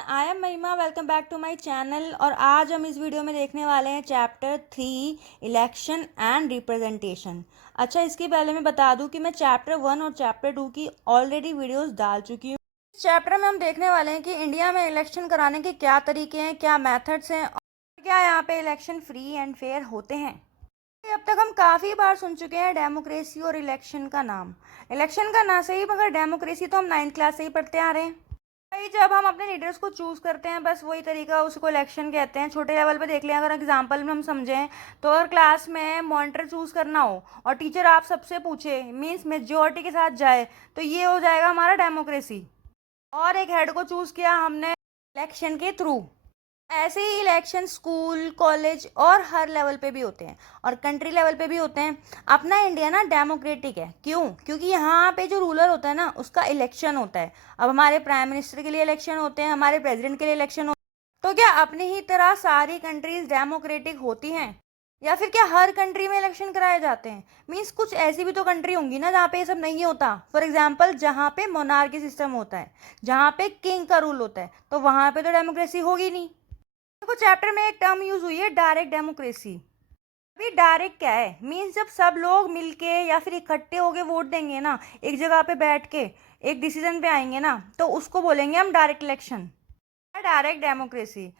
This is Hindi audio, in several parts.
I am Mahima. Welcome back to my channel. और आज हम इस वीडियो में देखने वाले हैं चैप्टर 3 इलेक्शन एंड रिप्रेजेंटेशन। अच्छा, इसके पहले मैं बता दूं कि मैं चैप्टर 1 और चैप्टर 2 की ऑलरेडी वीडियोस डाल चुकी हूँ। इस चैप्टर में हम देखने वाले हैं कि इंडिया में इलेक्शन कराने के क्या तरीके हैं, क्या मेथड्स हैं और क्या यहाँ पे इलेक्शन फ्री एंड फेयर होते हैं। अब तक हम काफ़ी बार सुन चुके हैं डेमोक्रेसी और इलेक्शन का नाम। इलेक्शन का ना सही, मगर डेमोक्रेसी तो हम 9th क्लास से ही पढ़ते आ रहे हैं भाई। जब हम अपने लीडर्स को चूज़ करते हैं, बस वही तरीका, उसको इलेक्शन कहते हैं। छोटे लेवल पे देख लें, अगर एग्जांपल में हम समझें तो अगर क्लास में मॉनिटर चूज़ करना हो और टीचर आप सबसे पूछे, मीन्स मेजोरिटी के साथ जाए, तो ये हो जाएगा हमारा डेमोक्रेसी। और एक हेड को चूज़ किया हमने इलेक्शन के थ्रू। ऐसे ही इलेक्शन स्कूल, कॉलेज और हर लेवल पे भी होते हैं और कंट्री लेवल पे भी होते हैं। अपना इंडिया ना डेमोक्रेटिक है। क्यों? क्योंकि यहाँ पे जो रूलर होता है ना, उसका इलेक्शन होता है। अब हमारे प्राइम मिनिस्टर के लिए इलेक्शन होते हैं, हमारे प्रेसिडेंट के लिए इलेक्शन होते हैं। तो क्या अपनी ही तरह सारी कंट्रीज डेमोक्रेटिक होती हैं, या फिर क्या हर कंट्री में इलेक्शन कराए जाते हैं? मीन्स कुछ ऐसी भी तो कंट्री होंगी ना जहाँ पे ये सब नहीं होता। फॉर एग्जाम्पल, जहाँ पे मोनार्की सिस्टम होता है, जहाँ पे किंग का रूल होता है, तो वहाँ पे तो डेमोक्रेसी होगी नहीं। देखो, चैप्टर में एक टर्म यूज हुई है, डायरेक्ट डेमोक्रेसी। अभी डायरेक्ट क्या है? मीन्स जब सब लोग मिलके या फिर इकट्ठे होके वोट देंगे ना, एक जगह पे बैठ के एक डिसीजन पे आएंगे ना, तो उसको बोलेंगे हम direct election, direct democracy.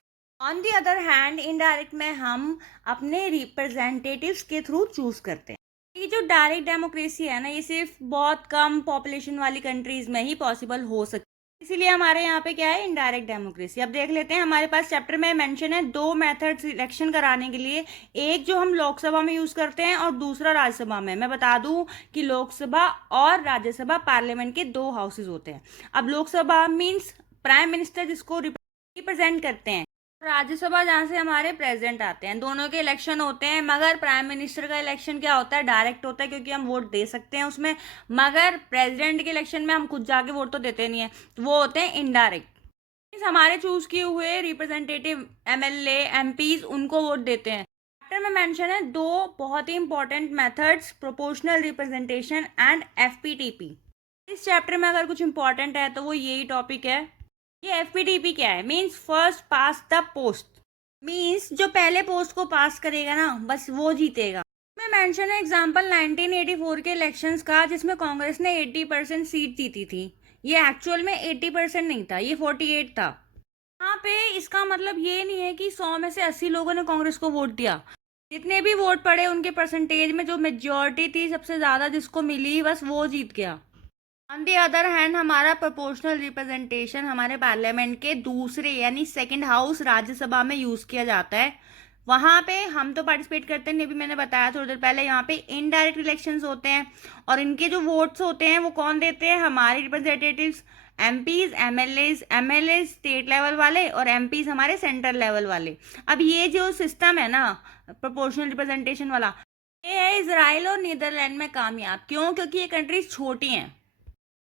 On the other hand, indirect में हम अपने रिप्रेजेंटेटिव्स के थ्रू चूज करते हैं। ये जो डायरेक्ट डेमोक्रेसी है ना, ये सिर्फ बहुत कम पॉपुलेशन वाली कंट्रीज में ही पॉसिबल हो सकती है। इसीलिए हमारे यहाँ पे क्या है, इनडायरेक्ट डेमोक्रेसी। अब देख लेते हैं, हमारे पास चैप्टर में मेंशन है 2 मेथड्स इलेक्शन कराने के लिए। एक जो हम लोकसभा में यूज करते हैं और दूसरा राज्यसभा में। मैं बता दूं कि लोकसभा और राज्यसभा पार्लियामेंट के 2 हाउसेज होते हैं। अब लोकसभा मीन्स प्राइम मिनिस्टर, जिसको रिप्रेजेंट करते हैं। राज्यसभा जहाँ से हमारे प्रेसिडेंट आते हैं। दोनों के इलेक्शन होते हैं, मगर प्राइम मिनिस्टर का इलेक्शन क्या होता है, डायरेक्ट होता है, क्योंकि हम वोट दे सकते हैं उसमें। मगर प्रेसिडेंट के इलेक्शन में हम खुद जाके वोट तो देते नहीं है, वो होते हैं इनडायरेक्ट। हमारे चूज किए हुए रिप्रेजेंटेटिव, एमएलए, एमपीज, उनको वोट देते हैं। चैप्टर में मेंशन है 2 बहुत ही important methods, proportional representation and FPTP. इस चैप्टर में अगर कुछ इंपॉर्टेंट है तो वो यही टॉपिक है। ये एफपीटीपी क्या है? Means first pass the post. Means जो पहले पोस्ट को पास करेगा ना, बस वो जीतेगा। मैं मेंशन है एग्जांपल 1984 के इलेक्शंस का, जिसमें कांग्रेस ने 80% सीट जीती थी। ये एक्चुअल में 80% नहीं था, ये 48 था। यहाँ पे इसका मतलब ये नहीं है कि 100 में से 80 लोगों ने कांग्रेस को वोट दिया। जितने भी वोट पड़े, उनके परसेंटेज में जो मेजोरिटी थी, सबसे ज्यादा जिसको मिली, बस वो जीत गया। ऑन दी अदर हैंड, हमारा प्रोपोर्शनल रिप्रेजेंटेशन हमारे पार्लियामेंट के दूसरे यानी सेकंड हाउस, राज्यसभा में यूज किया जाता है। वहां पे हम तो पार्टिसिपेट करते हैं, ये भी मैंने बताया थोड़ी देर पहले। यहाँ पे इनडायरेक्ट इलेक्शंस होते हैं और इनके जो वोट्स होते हैं वो कौन देते हैं? हमारे representatives, MPs, MLA state level वाले, और एमपीज हमारे सेंट्रल लेवल वाले। अब ये जो सिस्टम है ना, प्रोपोर्शनल रिप्रेजेंटेशन वाला, ये है इसराइल और नीदरलैंड में कामयाब। क्यों? क्योंकि ये कंट्रीज छोटी हैं।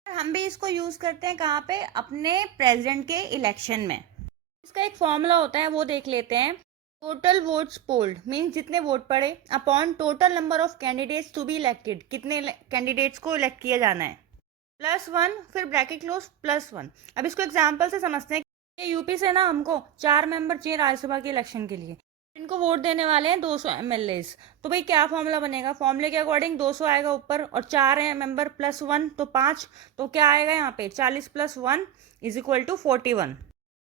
हम भी इसको यूज करते हैं कहाँ पे? अपने प्रेसिडेंट के इलेक्शन में। इसका एक फॉर्मूला होता है, वो देख लेते हैं। टोटल वोट्स पोल्ड मीन्स जितने वोट पड़े upon total number of candidates to be elected, कितने कैंडिडेट्स को इलेक्ट किया जाना है, +1, फिर ब्रैकेट क्लोज +1। अब इसको एग्जाम्पल से समझते हैं। यूपी से ना हमको 4 मेंबर चाहिए राज्यसभा के इलेक्शन के लिए। इनको वोट देने वाले हैं 200 एमएलएस। तो भाई क्या फॉर्मूला बनेगा? फॉर्मूले के अकॉर्डिंग 200 आएगा ऊपर, और 4 है मेंबर +1 तो 5। तो क्या आएगा यहाँ पे? 40 + 1 = 41।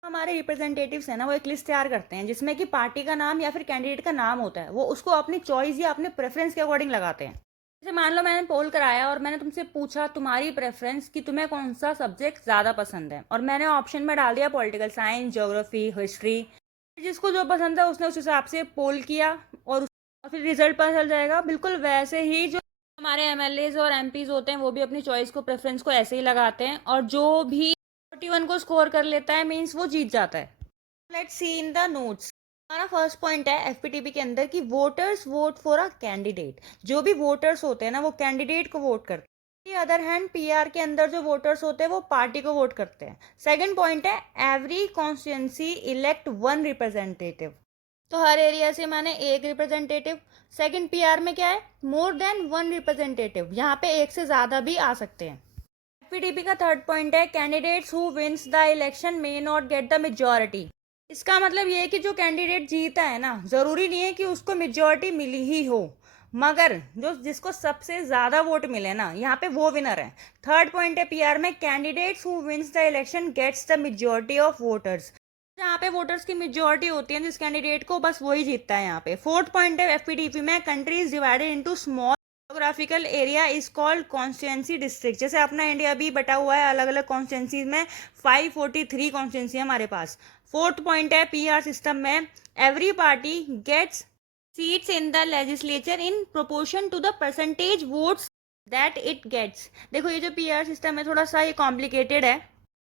हमारे रिप्रेजेंटेटिव्स है ना, वो एक लिस्ट तैयार करते हैं जिसमें कि पार्टी का नाम या फिर कैंडिडेट का नाम होता है। वो उसको अपनी चॉइस या अपने प्रेफरेंस के अकॉर्डिंग लगाते हैं। जैसे मान लो मैंने पोल कराया और मैंने तुमसे पूछा तुम्हारी प्रेफरेंस कि तुम्हें कौन सा सब्जेक्ट ज़्यादा पसंद है, और मैंने ऑप्शन में डाल दिया पॉलिटिकल साइंस, ज्योग्राफी, हिस्ट्री। जिसको जो पसंद है उसने उस हिसाब से पोल किया और फिर रिजल्ट पता चल जाएगा। बिल्कुल वैसे ही जो हमारे एमएलएज और एमपीज होते हैं, वो भी अपनी चॉइस को, प्रेफरेंस को ऐसे ही लगाते हैं, और जो भी 41 को स्कोर कर लेता है, मीन्स वो जीत जाता है। Let's see in the notes. हमारा फर्स्ट पॉइंट है एफपीटीपी के अंदर कि voters vote for a candidate. जो भी वोटर्स होते हैं ना, वो कैंडिडेट को वोट करते हैं। अदर हैंड, पीआर के अंदर जो वोटर्स होते हैं वो पार्टी को वोट करते हैं। सेकंड पॉइंट है एवरी कॉन्स्टिट्यूंसी इलेक्ट 1 रिप्रेजेंटेटिव। तो हर एरिया से माने एक रिप्रेजेंटेटिव। सेकंड, पीआर में क्या है? More than 1 representative. यहाँ पे एक से ज्यादा भी आ सकते हैं। एफपीटीपी का थर्ड पॉइंट है candidates who wins the election may not get the majority. इसका मतलब ये है कि जो कैंडिडेट जीता है ना, जरूरी नहीं है कि उसको मेजॉरिटी मिली ही हो, मगर जो जिसको सबसे ज्यादा वोट मिले ना, यहाँ पे वो विनर है। थर्ड पॉइंट है पीआर में candidates who wins the election gets the majority of voters. जहाँ पे वोटर्स की मेजॉरिटी होती है जिस कैंडिडेट को, बस वही जीतता है यहाँ पे। फोर्थ पॉइंट है एफपीटीपी में country is divided into small geographical area is called constituency district. जैसे अपना इंडिया भी बटा हुआ है अलग अलग कॉन्स्टिट्यूंसीज में, 543 कॉन्स्टिट्यूंसी है हमारे पास। फोर्थ पॉइंट है पीआर सिस्टम में every party gets seats in the legislature in proportion to the percentage votes that it gets. देखो ये जो पीआर सिस्टम है थोड़ा सा ये कॉम्प्लिकेटेड है।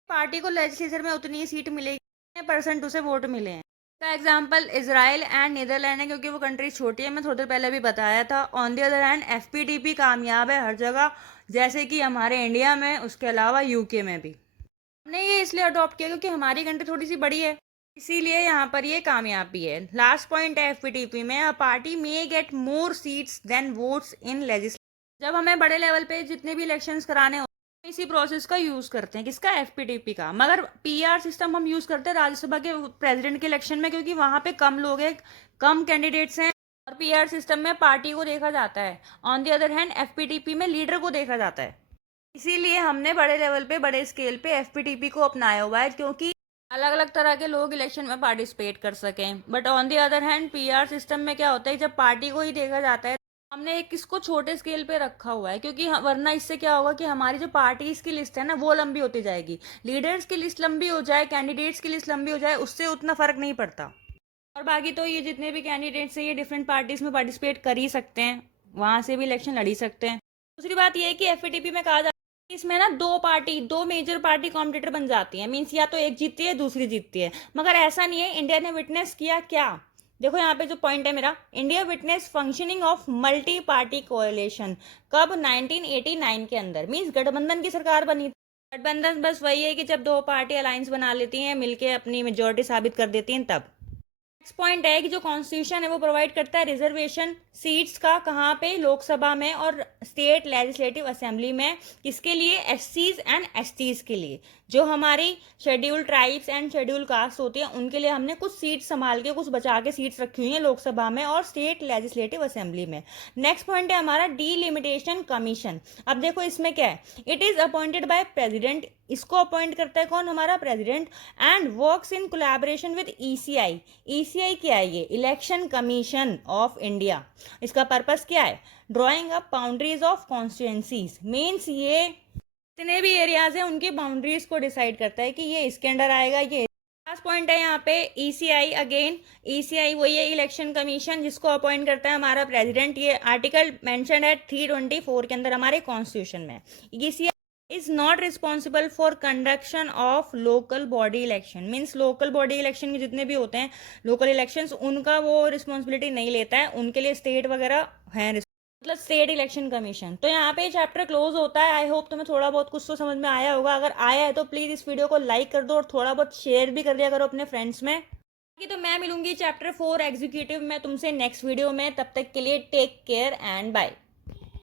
पार्टी को लेजिस्लेचर में उतनी ही सीट मिलेगी परसेंट उसे वोट मिले हैं। का एग्जाम्पल इसराइल एंड नीदरलैंड है, क्योंकि वो कंट्री छोटी है, मैं थोड़ी देर पहले भी बताया था। On the other hand FPTP कामयाब है हर जगह, जैसे कि हमारे इंडिया में, उसके अलावा यूके में भी। हमने ये इसलिए अडॉप्ट किया क्योंकि हमारी कंट्री थोड़ी सी बड़ी है, इसीलिए यहाँ पर ये कामयाब भी है। लास्ट पॉइंट है एफपीटीपी में a party may get more seats than votes in legislature. जब हमें बड़े लेवल पे जितने भी इलेक्शंस कराने इसी प्रोसेस का यूज करते हैं, किसका, एफपीटीपी का। मगर पीआर सिस्टम हम यूज करते हैं राज्यसभा के प्रेसिडेंट के इलेक्शन में, क्योंकि वहां पे कम लोग हैं, कम कैंडिडेट्स हैं, और पीआर सिस्टम में पार्टी को देखा जाता है। On the other hand FPTP में लीडर को देखा जाता है। इसीलिए हमने बड़े लेवल पे, बड़े स्केल पे एफपीटीपी को अपनाया हुआ है, क्योंकि अलग अलग तरह के लोग इलेक्शन में पार्टिसिपेट कर सकें। But on the other hand PR system में क्या होता है, जब पार्टी को ही देखा जाता है, हमने एक इसको छोटे स्केल पे रखा हुआ है, क्योंकि वरना इससे क्या होगा कि हमारी जो पार्टीज की लिस्ट है ना वो लंबी होती जाएगी। लीडर्स की लिस्ट लंबी हो जाए, कैंडिडेट्स की लिस्ट लंबी हो जाए, उससे उतना फर्क नहीं पड़ता। और बाकी तो ये जितने भी कैंडिडेट्स हैं ये डिफरेंट पार्टीज में पार्टिसिपेट कर ही सकते हैं, वहां से भी इलेक्शन लड़ ही सकते हैं। दूसरी बात ये है कि एफपीटीपी में कहा जाता है इसमें ना दो मेजर पार्टी कॉम्पिटिटर बन जाती है, मीन्स या तो एक जीतती है दूसरी जीतती है। मगर ऐसा नहीं है, इंडिया ने विटनेस किया क्या, देखो यहाँ पे जो पॉइंट है मेरा, India witness functioning of multi party coalition. कब, 1989 के अंदर, मीन्स गठबंधन की सरकार बनी। गठबंधन बस वही है कि जब दो पार्टी अलायंस बना लेती हैं, मिलके अपनी मेजोरिटी साबित कर देती हैं, तब। नेक्स्ट पॉइंट है कि जो कॉन्स्टिट्यूशन है वो प्रोवाइड करता है रिजर्वेशन सीट्स का, कहाँ पे, लोकसभा में और स्टेट लेजिस्लेटिव असेंबली में। किसके लिए, एससीज एंड एसटीज के लिए। जो हमारी scheduled tribes and scheduled caste होती है उनके लिए हमने कुछ सीट्स संभाल के, कुछ बचा के सीट्स रखी हुई हैं लोकसभा में और स्टेट लेजिस्लेटिव असेंबली में। नेक्स्ट पॉइंट है हमारा डीलिमिटेशन कमीशन। अब देखो इसमें क्या है, it is appointed by president, इसको अपॉइंट करता है कौन, हमारा president, and works in collaboration with ECI. ECI क्या है, ये इलेक्शन कमीशन ऑफ इंडिया। इसका पर्पस क्या है, drawing up boundaries of constituencies, means ये जितने भी एरियाज हैं उनकी बाउंड्रीज को डिसाइड करता है कि ये इसके अंडर आएगा, ये। लास्ट पॉइंट है यहाँ पे ईसीआई। अगेन ईसीआई वही है इलेक्शन कमीशन, जिसको अपॉइंट करता है हमारा प्रेसिडेंट। ये आर्टिकल मेंशन है 324 के अंदर हमारे कॉन्स्टिट्यूशन में। ECI is not responsible for conduction of local body election, means local body election के जितने भी होते हैं लोकल इलेक्शंस, उनका वो रिस्पॉन्सिबिलिटी नहीं लेता है, उनके लिए स्टेट वगैरह है, मतलब स्टेट इलेक्शन कमीशन। तो यहाँ पे चैप्टर क्लोज होता है। आई होप तुम्हें थोड़ा बहुत कुछ तो समझ में आया होगा। अगर आया है तो प्लीज इस वीडियो को लाइक कर दो और थोड़ा बहुत शेयर भी कर दिया करो अपने फ्रेंड्स में। बाकी तो मैं मिलूंगी चैप्टर 4 एग्जीक्यूटिव में तुमसे नेक्स्ट वीडियो में, तब तक के लिए टेक केयर एंड बाय।